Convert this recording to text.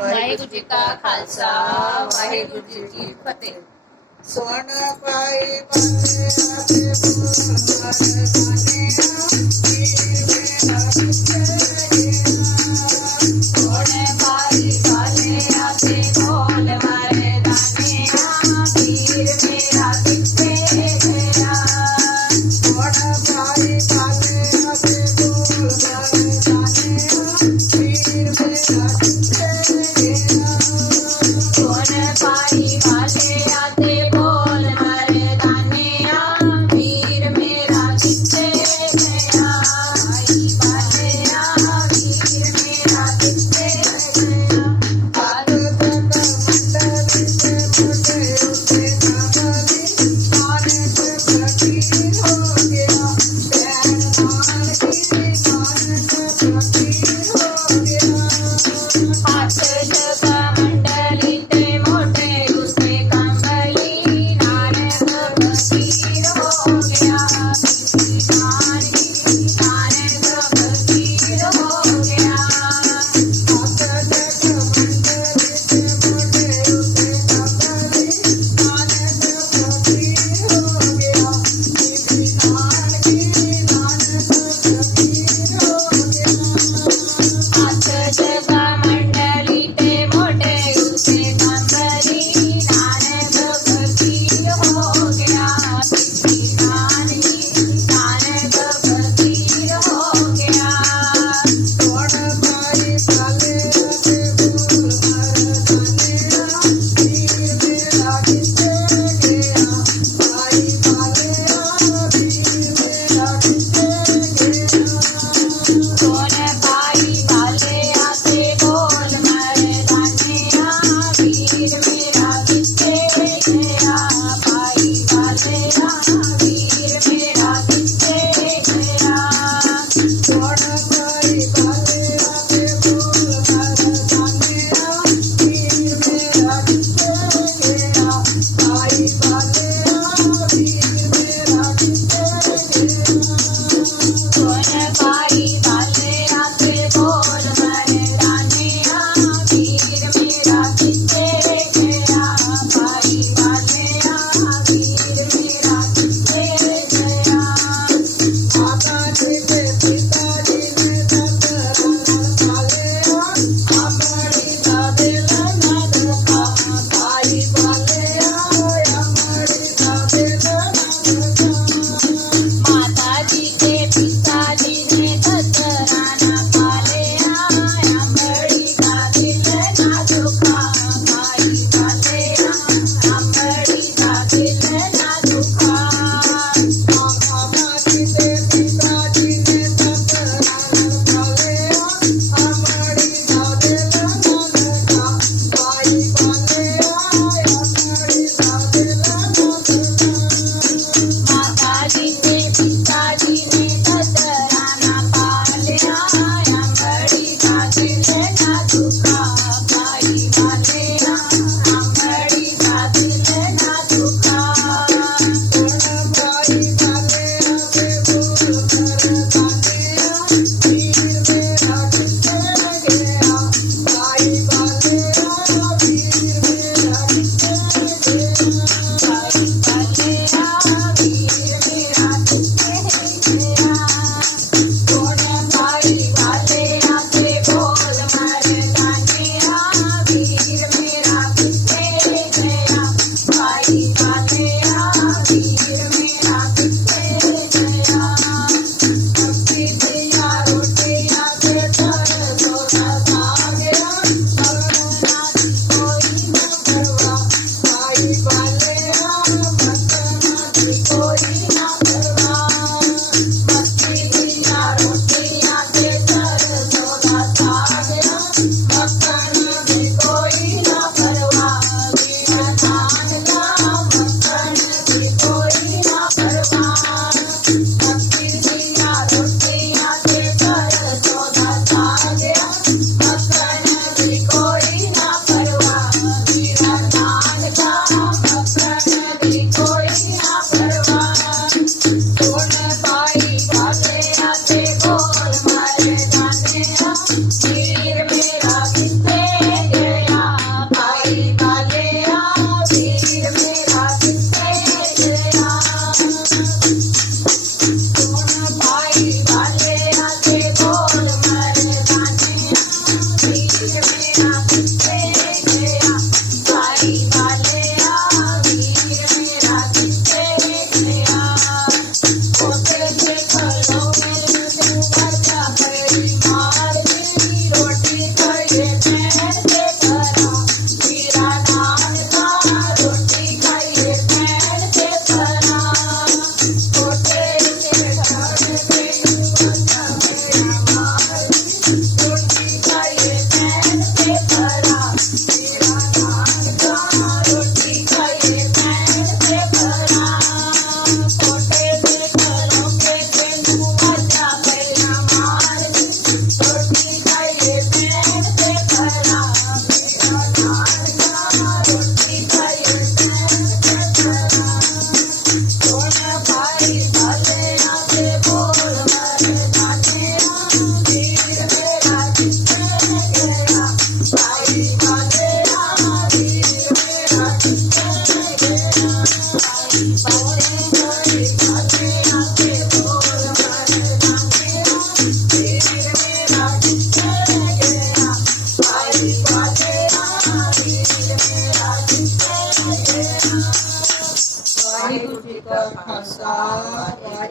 ਵਾਹਿਗੁਰੂ ਜੀ ਕਾ ਖਾਲਸਾ ਵਾਹਿਗੁਰੂ ਜੀ ਕੀ ਫਤਿਹ ਸੁਣ ਪਾਈ ਬੰਦੇ ਆਪੇ ਬੋਲ ਸਾਰੇ ਸਾਨੇ ਆਪੇ ਵੇ ਆਪੇ Get him passar, vai